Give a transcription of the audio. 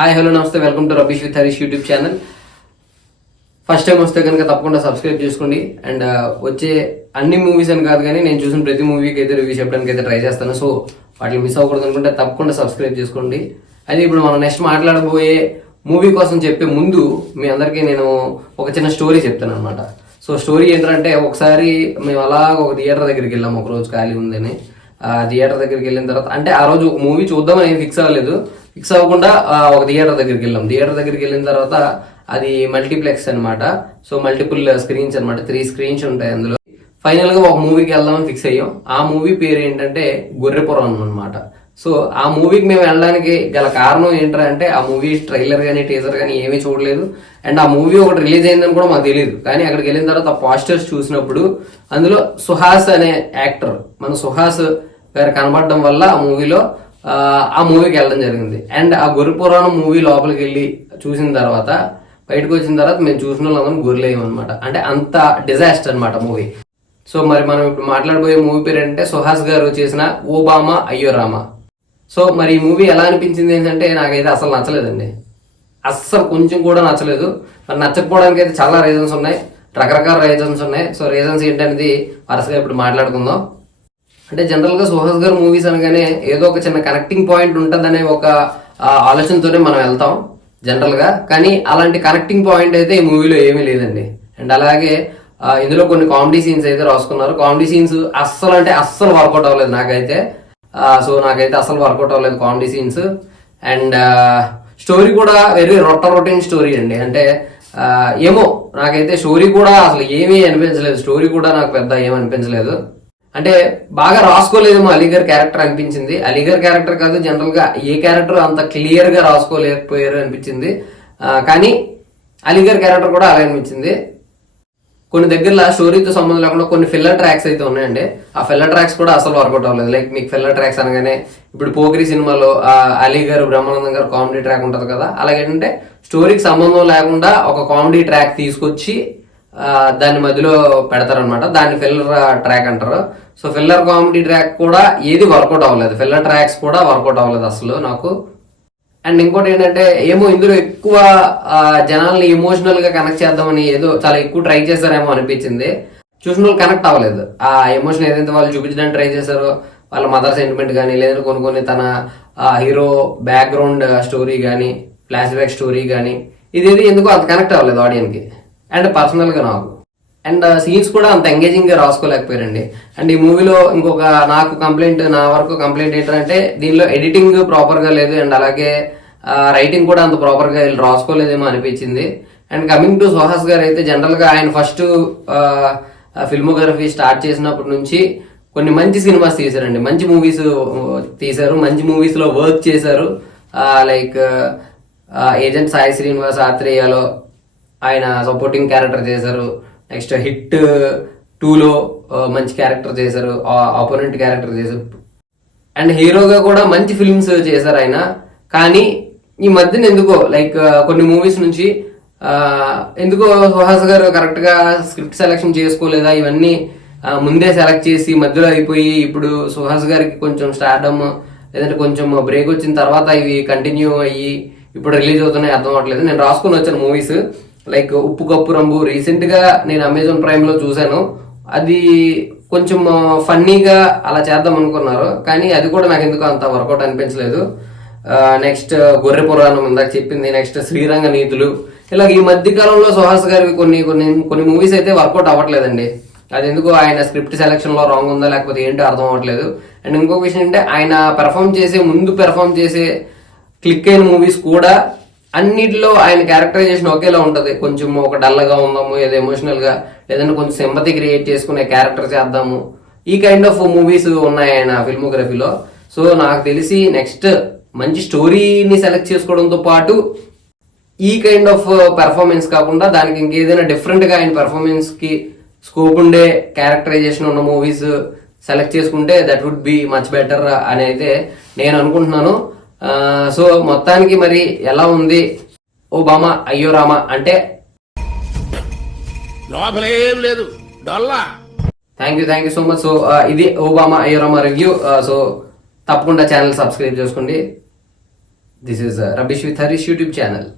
Hi hello నమస్తే, welcome to rubbish with Harish YouTube channel. First time వస్తే కనుక తప్పకుండా సబ్స్క్రైబ్ చేసుకోండి. అండ్ వచ్చే అన్ని మూవీస్ అని కాదు కానీ నేను చూసిన ప్రతి మూవీకి అయితే రివ్యూ చెప్పడానికి అయితే ట్రై చేస్తాను. సో వాటిని మిస్ అవ్వకూడదు అనుకుంటే తప్పకుండా సబ్స్క్రైబ్ చేసుకోండి. అయితే ఇప్పుడు మనం నెక్స్ట్ మాట్లాడబోయే మూవీ కోసం చెప్పే ముందు మీ అందరికీ నేను ఒక చిన్న స్టోరీ చెప్తాను అనమాట. సో స్టోరీ ఏంటంటే, ఒకసారి మేము అలా ఒక థియేటర్ దగ్గరికి వెళ్ళాము, ఒక రోజు ఖాళీ ఉందని. థియేటర్ దగ్గరికి వెళ్ళిన తర్వాత, అంటే ఆ రోజు ఒక మూవీ చూద్దామని ఫిక్స్ అవ్వలేదు. ఫిక్స్ అవ్వకుండా ఒక థియేటర్ దగ్గరికి వెళ్ళాం. థియేటర్ దగ్గరికి వెళ్ళిన తర్వాత అది మల్టీప్లెక్స్ అనమాట. సో మల్టిపుల్ స్క్రీన్స్ అనమాట, 3 స్క్రీన్స్ ఉంటాయి అందులో. ఫైనల్ గా ఒక మూవీకి వెళ్దామని ఫిక్స్ అయ్యాం. ఆ మూవీ పేరు ఏంటంటే గొర్రెపురం అనమాట. సో ఆ మూవీకి మేము వెళ్ళడానికి గల కారణం ఏంటంటే, ఆ మూవీ ట్రైలర్ కానీ టీజర్ కానీ ఏమీ చూడలేదు. అండ్ ఆ మూవీ ఒకటి రిలీజ్ అయిందని కూడా మాకు తెలియదు. కానీ అక్కడికి వెళ్ళిన తర్వాత ఆ పోస్టర్స్ చూసినప్పుడు అందులో సుహాస్ అనే యాక్టర్, మన సుహాస్ గారు కనబడడం వల్ల ఆ మూవీకి వెళ్ళడం జరిగింది. అండ్ ఆ గొర్రెపురాణం మూవీ లోపలికి వెళ్ళి చూసిన తర్వాత, బయటకు వచ్చిన తర్వాత మేము చూసిన వాళ్ళందరం గొర్రెలేమన్నమాట. అంటే అంత డిజాస్టర్ అనమాట మూవీ. సో మరి మనం ఇప్పుడు మాట్లాడబోయే మూవీ పేరు ఏంటంటే, సుహాస్ గారు చేసిన ఓ బామా అయ్యో రామా. సో మరి ఈ మూవీ ఎలా అనిపించింది ఏంటంటే, నాకైతే అసలు నచ్చలేదండి. అస్సలు కొంచెం కూడా నచ్చలేదు. మరి నచ్చకపోవడానికి అయితే చాలా రీజన్స్ ఉన్నాయి, రకరకాల రీజన్స్ ఉన్నాయి. సో రీజన్స్ ఏంటనేది వరుసగా ఇప్పుడు మాట్లాడుకుందాం. అంటే జనరల్గా సుహాస్ గారు మూవీస్ అనగానే ఏదో ఒక చిన్న కనెక్టింగ్ పాయింట్ ఉంటుందనే ఒక ఆలోచనతోనే మనం వెళ్తాం జనరల్గా. కానీ అలాంటి కనెక్టింగ్ పాయింట్ అయితే ఈ మూవీలో ఏమీ లేదండి. అండ్ అలాగే ఇందులో కొన్ని కామెడీ సీన్స్ అయితే రాసుకున్నారు. కామెడీ సీన్స్ అస్సలు వర్కౌట్ అవ్వలేదు నాకైతే. సో నాకైతే అస్సలు వర్కౌట్ అవ్వలేదు కామెడీ సీన్స్. అండ్ స్టోరీ కూడా వెరీ రొటీన్ స్టోరీ అండి. అంటే ఏమో నాకైతే స్టోరీ కూడా అసలు ఏమీ అనిపించలేదు. స్టోరీ కూడా నాకు పెద్ద ఏమనిపించలేదు. అంటే బాగా రాసుకోలేదేమో అలీగర్ క్యారెక్టర్ అనిపించింది. అలీగర్ క్యారెక్టర్ కాదు, జనరల్ గా ఏ క్యారెక్టర్ అంత క్లియర్ గా రాసుకోలేకపోయారు అనిపించింది. కానీ అలీగర్ క్యారెక్టర్ కూడా అలా అనిపించింది. కొన్ని దగ్గరలో స్టోరీతో సంబంధం లేకుండా కొన్ని ఫిల్లర్ ట్రాక్స్ అయితే ఉన్నాయండి. ఆ ఫిల్లర్ ట్రాక్స్ కూడా అసలు వర్కౌట్ అవ్వలేదు. లైక్ మీకు ఫిల్లర్ ట్రాక్స్ అనగానే ఇప్పుడు పోకిరి సినిమాలో అలీ గారు బ్రహ్మానందం గారు కామెడీ ట్రాక్ ఉంటుంది కదా, అలాగేంటంటే స్టోరీకి సంబంధం లేకుండా ఒక కామెడీ ట్రాక్ తీసుకొచ్చి దాని మధ్యలో పెడతారనమాట. దాన్ని ఫిల్లర్ ట్రాక్ అంటారు. సో ఫిల్లర్ కామెడీ ట్రాక్ కూడా ఏది వర్కౌట్ అవ్వలేదు, ఫిల్లర్ ట్రాక్స్ కూడా వర్కౌట్ అవ్వలేదు అసలు నాకు. అండ్ ఇంకోటి ఏంటంటే, ఏమో ఇందులో ఎక్కువ జనాల్ని ఎమోషనల్ గా కనెక్ట్ చేద్దామని ఏదో చాలా ఎక్కువ ట్రై చేశారేమో అనిపించింది. చూసిన వాళ్ళు కనెక్ట్ అవ్వలేదు. ఆ ఎమోషన్ ఏదైతే వాళ్ళు చూపించడానికి ట్రై చేశారో, వాళ్ళ మదర్ సెంటిమెంట్ కానీ, లేదంటే కొన్ని తన హీరో బ్యాక్గ్రౌండ్ స్టోరీ కానీ, ఫ్లాష్ బ్యాక్ స్టోరీ కానీ, ఇది ఎందుకో అంత కనెక్ట్ అవ్వలేదు ఆడియన్స్ కి అండ్ పర్సనల్ గా నాకు. అండ్ సీన్స్ కూడా అంత ఎంగేజింగ్ గా రాసుకోలేకపోయారండి. అండ్ ఈ మూవీలో ఇంకొక నా వరకు కంప్లైంట్ ఏంటంటే, దీనిలో ఎడిటింగ్ ప్రాపర్ గా లేదు. అండ్ అలాగే రైటింగ్ కూడా అంత ప్రాపర్ గా రాసుకోలేదేమో అనిపించింది. అండ్ కమింగ్ టు సుహాస్ గారు అయితే, జనరల్ గా ఆయన ఫస్ట్ ఫిల్మోగ్రఫీ స్టార్ట్ చేసినప్పటి నుంచి కొన్ని మంచి సినిమాస్ తీశారండి, మంచి మూవీస్ తీశారు, మంచి మూవీస్ లో వర్క్ చేశారు. లైక్ ఏజెంట్ సాయి శ్రీనివాస్ ఆత్రేయలో ఆయన సపోర్టింగ్ క్యారెక్టర్ చేశారు. నెక్స్ట్ హిట్ 2లో మంచి క్యారెక్టర్ చేశారు, ఆపోనెంట్ క్యారెక్టర్ చేశారు. అండ్ హీరోగా కూడా మంచి ఫిల్మ్స్ చేశారు ఆయన. కానీ ఈ మధ్యన ఎందుకో లైక్ కొన్ని మూవీస్ నుంచి ఎందుకో సుహాస్ గారు కరెక్ట్ గా స్క్రిప్ట్ సెలెక్షన్ చేసుకోలేదా, ఇవన్నీ ముందే సెలెక్ట్ చేసి మధ్యలో అయిపోయి, ఇప్పుడు సుహాస్ గారికి కొంచెం స్టార్డమ్ లేదంటే కొంచెం బ్రేక్ వచ్చిన తర్వాత ఇవి కంటిన్యూ అయ్యి ఇప్పుడు రిలీజ్ అవుతున్నాయి అర్థం అవ్వట్లేదు. నేను రాసుకుని వచ్చాను మూవీస్ లైక్ ఉప్పు కప్పు రంబు. రీసెంట్ గా నేను అమెజాన్ ప్రైమ్ లో చూశాను. అది కొంచెం ఫన్నీగా అలా చేద్దాం అనుకున్నారు, కానీ అది కూడా నాకు ఎందుకు అంత వర్కౌట్ అనిపించలేదు. నెక్స్ట్ గొర్రె పురాణం ఇందాక చెప్పింది, నెక్స్ట్ శ్రీరంగ నీతులు. ఇలా ఈ మధ్య కాలంలో సుహాస్ గారి కొన్ని మూవీస్ అయితే వర్కౌట్ అవ్వట్లేదండి. అది ఎందుకు ఆయన స్క్రిప్ట్ సెలెక్షన్ లో రాంగ్ ఉందా లేకపోతే ఏంటో అర్థం అవ్వట్లేదు. అండ్ ఇంకొక విషయం అంటే, ఆయన ముందు పెర్ఫామ్ చేసే క్లిక్ అయిన మూవీస్ కూడా అన్నిటిలో ఆయన క్యారెక్టరైజేషన్ ఒకేలా ఉంటది. కొంచెం ఒక డల్ గా ఉందాము, ఏదో ఎమోషనల్ గా, లేదంటే కొంచెం సింపతి క్రియేట్ చేసుకునే క్యారెక్టర్ చేద్దాము, ఈ కైండ్ ఆఫ్ మూవీస్ ఉన్నాయి ఆయన ఫిల్మోగ్రఫీలో. సో నాకు తెలిసి నెక్స్ట్ మంచి స్టోరీని సెలెక్ట్ చేసుకోవడంతో పాటు ఈ కైండ్ ఆఫ్ పెర్ఫార్మెన్స్ కాకుండా దానికి ఇంకేదైనా డిఫరెంట్ గా ఆయన పెర్ఫార్మెన్స్ కి స్కోప్ ఉండే క్యారెక్టరైజేషన్ ఉన్న మూవీస్ సెలెక్ట్ చేసుకుంటే that would be much better అని అయితే నేను అనుకుంటున్నాను. సో మొత్తానికి మరి ఎలా ఉంది ఓ బామా అయ్యో రామా అంటే, thank you so much. So ఇది ఓ బామా అయ్యో రామా రివ్యూ. సో తప్పకుండా ఛానల్ సబ్స్క్రైబ్ చేసుకోండి. This is rubbish with Harish YouTube channel.